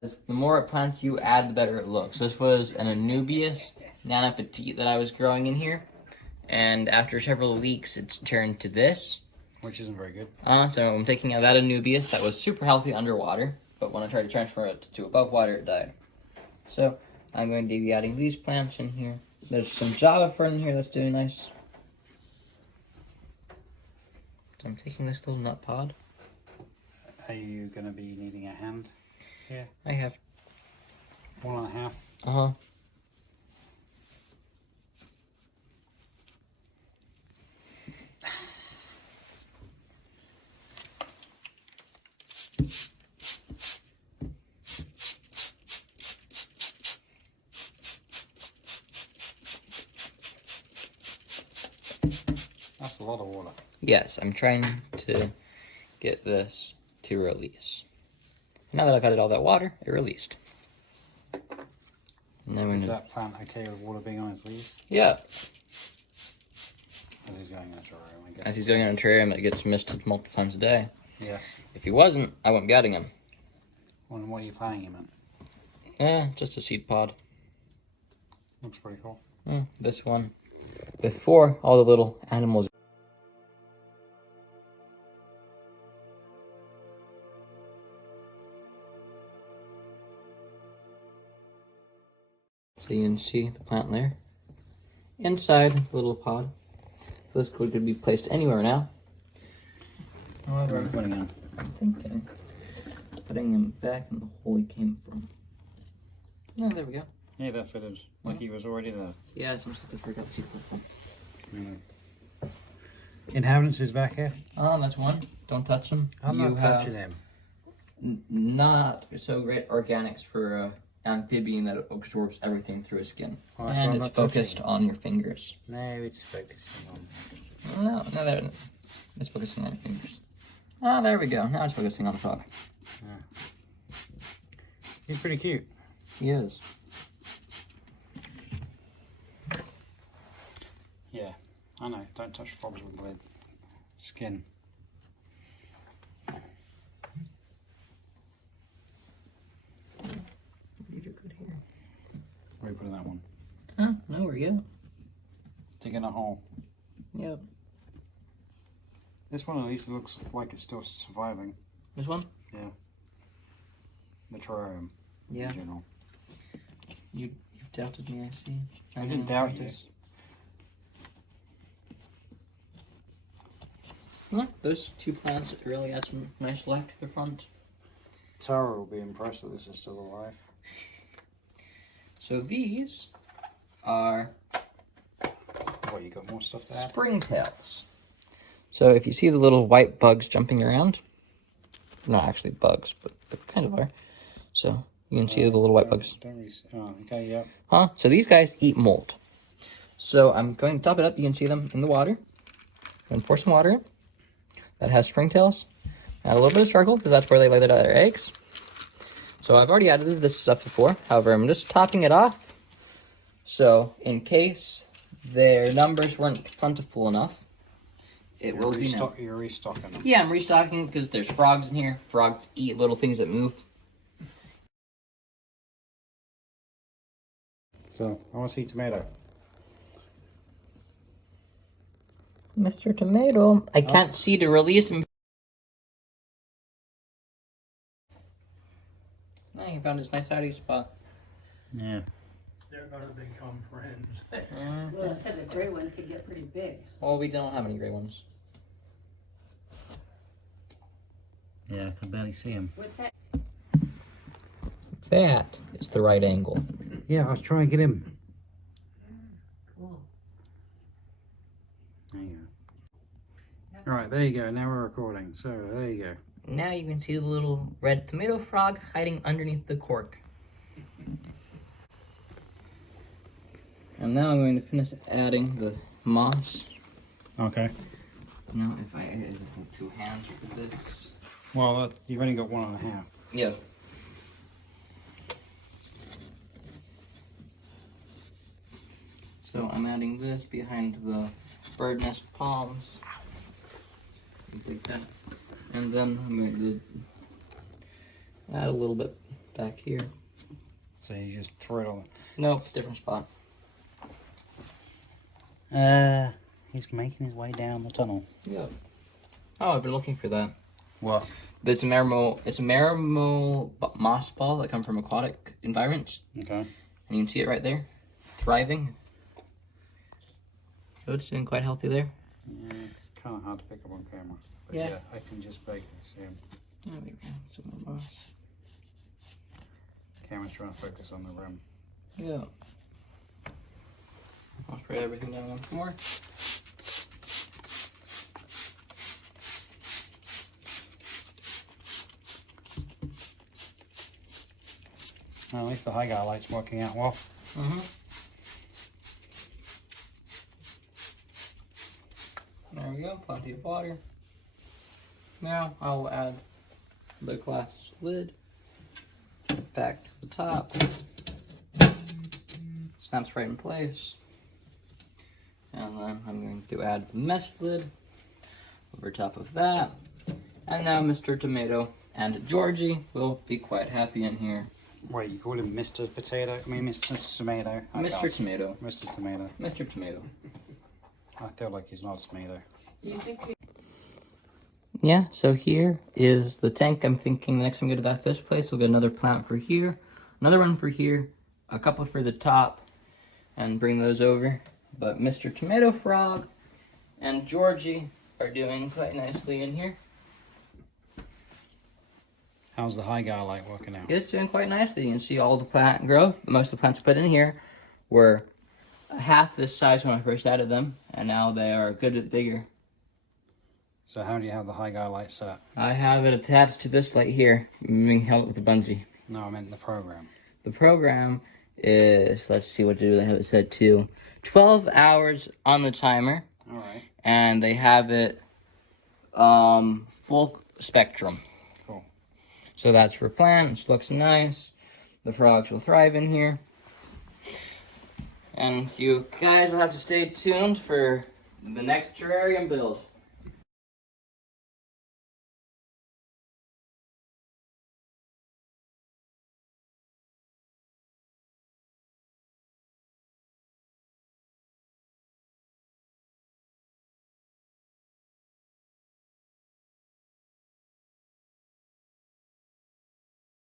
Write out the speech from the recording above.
The more plants you add, the better it looks. This was an Anubias Nana Petite that I was growing in here. And after several weeks, it's turned to this. Which isn't very good. So I'm taking out that Anubias that was super healthy underwater. But when I tried to transfer it to above water, it died. So I'm going to be adding these plants in here. There's some Java fern in here that's doing nice. So I'm taking this little nut pod. Are you going to be needing a hand here? I have 1.5. Uh-huh. That's a lot of water. Yes, I'm trying to get this to release. Now that I've added all that water, it released. And then Is that plant okay with water being on his leaves? Yeah. As he's going in a terrarium, I guess. As he's going in a terrarium that gets misted multiple times a day. Yes. If he wasn't, I wouldn't be adding him. Well, and what are you planting him in? Just a seed pod. Looks pretty cool. This one. Before all the little animals. So you can see the plant there. Inside the little pod. So this could be placed anywhere now. However, I'm putting in. I'm thinking putting him back in the hole he came from. Oh, there we go. Yeah, that fitted. Like he was already there. Yeah, some stuff to forgot to see. Inhabitants is back here. Oh, that's one. Don't touch them. I'm not touching him. Not so great organics for amphibian that absorbs everything through his skin. Oh, and it's focused on your fingers. No, it's focusing on. No, there, it's focusing on your fingers. Oh, there we go. Now it's focusing on the frog. Yeah. He's pretty cute. He is. Yeah, I know. Don't touch frogs with lead skin. Where are you putting that one? Huh? No, where you go? Digging a hole. Yep. This one at least looks like it's still surviving. This one? Yeah. The terrarium. Yeah. In general. You've doubted me, I see. I didn't doubt you. Look, those two plants really add some nice life to the front. Tara will be impressed that this is still alive. So these are What, you got more stuff to add? springtails. So if you see the little white bugs jumping around, not actually bugs, but they kind of are. So you can see the little white bugs. Oh, okay, yeah. Huh? So these guys eat mold. So I'm going to top it up. You can see them in the water. I'm going to pour some water in. That has springtails. Add a little bit of charcoal because that's where they lay their eggs. So I've already added this stuff before. However, I'm just topping it off. So in case their numbers weren't plentiful enough, it will be now. You're restocking them. Yeah, I'm restocking because there's frogs in here. Frogs eat little things that move. So, I want to see tomato. Mr. Tomato, I can't see to release him. Oh, he found his nice hiding spot. Yeah. They're gonna become friends. Well, I said the gray ones could get pretty big. Well, we don't have any gray ones. Yeah, I can barely see him. What's that? That is the right angle. Yeah, I was trying to get him. Cool. There you go. Alright, there you go. Now we're recording. So, there you go. Now you can see the little red tomato frog hiding underneath the cork. And now I'm going to finish adding the moss. Okay. Now if I just need 2 hands for this. Well, you've only got 1.5. Yeah. So I'm adding this behind the bird nest palms. Things like that. And then I'm going to add a little bit back here. So you just throw it on. Nope, different spot. He's making his way down the tunnel. Yep. Oh, I've been looking for that. What? But it's a marimo moss ball that comes from aquatic environments. Okay. And you can see it right there, thriving. So it's doing quite healthy there. Yeah, it's kind of hard to pick up on camera. But Yeah. yeah, I can just vaguely see him. There we go. Some more moss. Camera's trying to focus on the rim. Yeah. I'll spray everything down once more. Well, at least the Hygger light's working out well. Mm-hmm. There we go, plenty of water. Now I'll add the glass lid back to the top. Snaps right in place. And then I'm going to add the mesh lid over top of that. And now Mr. Tomato and Georgie will be quite happy in here. Wait, you call him Mr. Potato? I mean, Mr. Tomato. Mr. Tomato. Mr. Tomato. Mr. Tomato. I feel like he's not a tomato. Yeah, so here is the tank. I'm thinking next time we go to that fish place, we'll get another plant for here, another one for here, a couple for the top, and bring those over. But Mr. Tomato Frog and Georgie are doing quite nicely in here. How's the Hygger light working out? It's doing quite nicely. You can see all the plant growth. Most of the plants I put in here were half this size when I first added them, and now they are a good bit bigger. So how do you have the Hygger light set? I have it attached to this light here, being held with a bungee. No, I meant the program. The program is, let's see, what do they have it set to? 12 hours on the timer. Alright. And they have it full spectrum. Cool. So that's for plants, looks nice. The frogs will thrive in here. And you guys will have to stay tuned for the next terrarium build.